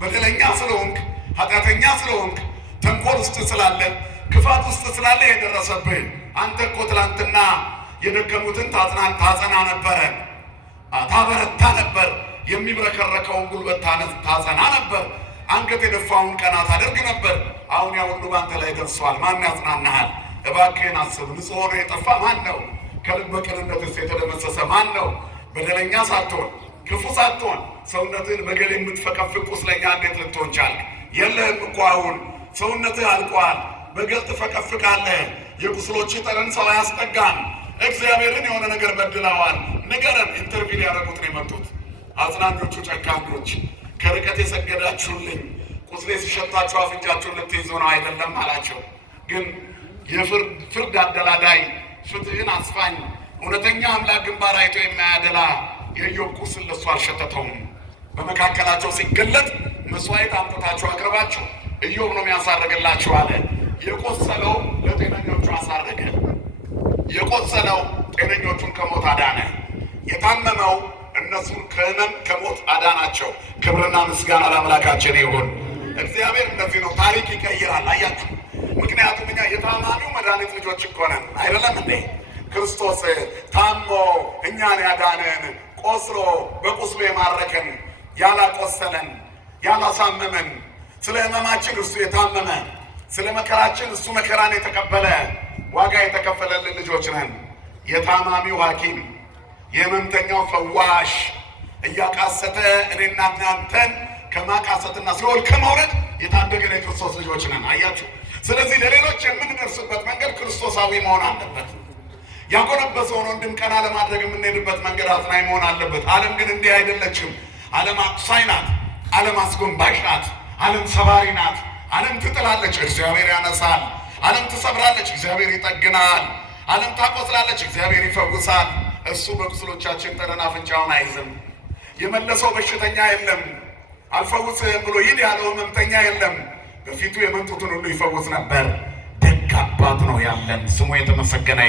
በደለኛ ስለሆንክ፣ ኃጢአተኛ ስለሆንክ፣ ተንኮል ውስጥ ስላለ፣ ክፋት ውስጥ ስላለ የደረሰብህ። አንተ እኮ ትላንትና የደከሙትን ታጸና ነበረ፣ ታበረታ ነበር። የሚብረከረከውን ጉልበት ታጸና ነበር። አንገት የደፋውን ቀና ታደርግ ነበር። አሁን ያ ሁሉ ባንተ ላይ ደርሷል። ማን ያጽናናሃል? እባክህን አስብ። ንጹሕ ሆኖ የጠፋ ማን ነው? ከልበ ቅንነትስ የተደመሰሰ ማን ነው? በደለኛ ሳትሆን ክፉ ሳትሆን ሰውነትህን በገል የምትፈቀፍቅ ቁስለኛ እንዴት ልትሆን ቻልክ? የለህም እኮ አሁን ሰውነትህ አልቋል። በገል ትፈቀፍቃለህ። የቁስሎች ጠረን ሰው አያስጠጋም። እግዚአብሔርን የሆነ ነገር በድለዋል። ንገረን። ኢንተርቪው ሊያደርጉት ነው የመጡት አጽናኞቹ ጨካኞች። ከርቀት የሰገዳችሁልኝ ቁስሌ ሲሸታችሁ አፍንጫችሁን ልትይዙ ነው አይደለም አላቸው። ግን የፍርድ አደላዳይ ፍትህን አስፋኝ እውነተኛ አምላክ ግንባር አይቶ የማያደላ የኢዮብ ቁስል ለሱ አልሸተተውም። በመካከላቸው ሲገለጥ መስዋዕት አምጥታችሁ አቅርባችሁ ኢዮብ ነው የሚያሳርግላችሁ አለ። የቆሰለው ለጤነኞቹ አሳረገ። የቆሰለው ጤነኞቹን ከሞት አዳነ። የታመመው እነሱን ከህመም ከሞት አዳናቸው። ክብርና ምስጋና ለአምላካችን ይሁን። እግዚአብሔር እንደዚህ ነው፣ ታሪክ ይቀይራል። አያችሁ፣ ምክንያቱም እኛ የታማሚው መድኃኒት ልጆች እኮ ነን አይደለም እንዴ? ክርስቶስ ታሞ እኛን ያዳነን፣ ቆስሎ በቁስሉ የማረከን፣ ያላቆሰለን፣ ያላሳመመን፣ ስለ ህመማችን እሱ የታመመ፣ ስለ መከራችን እሱ መከራን የተቀበለ፣ ዋጋ የተከፈለልን ልጆች ነን። የታማሚው ሐኪም የህመምተኛው ፈዋሽ እያቃሰተ እኔና እናንተን ከማቃሰትና ሲኦል ከመውረድ የታደገን የክርስቶስ ልጆች ነን። አያችሁ። ስለዚህ ለሌሎች የምንደርስበት መንገድ ክርስቶሳዊ መሆን አለበት። ያጎነበሰውን ወንድም ቀና ለማድረግ የምንሄድበት መንገድ አጽናኝ መሆን አለበት። ዓለም ግን እንዲህ አይደለችም። ዓለም አቁሳይ ናት። ዓለም አስጎንባሽ ናት። ዓለም ሰባሪ ናት። ዓለም ትጥላለች፣ እግዚአብሔር ያነሳል። ዓለም ትሰብራለች፣ እግዚአብሔር ይጠግናል። ዓለም ታቆስላለች፣ እግዚአብሔር ይፈውሳል። እሱ በቁስሎቻችን ጠረን አፍንጫውን አይዝም። የመለሰው በሽተኛ የለም። አልፈውስህም ብሎ ሂድ ያለው ህመምተኛ የለም። በፊቱ የመጡትን ሁሉ ይፈውስ ነበር። ደግ አባት ነው ያለን። ስሙ የተመሰገነ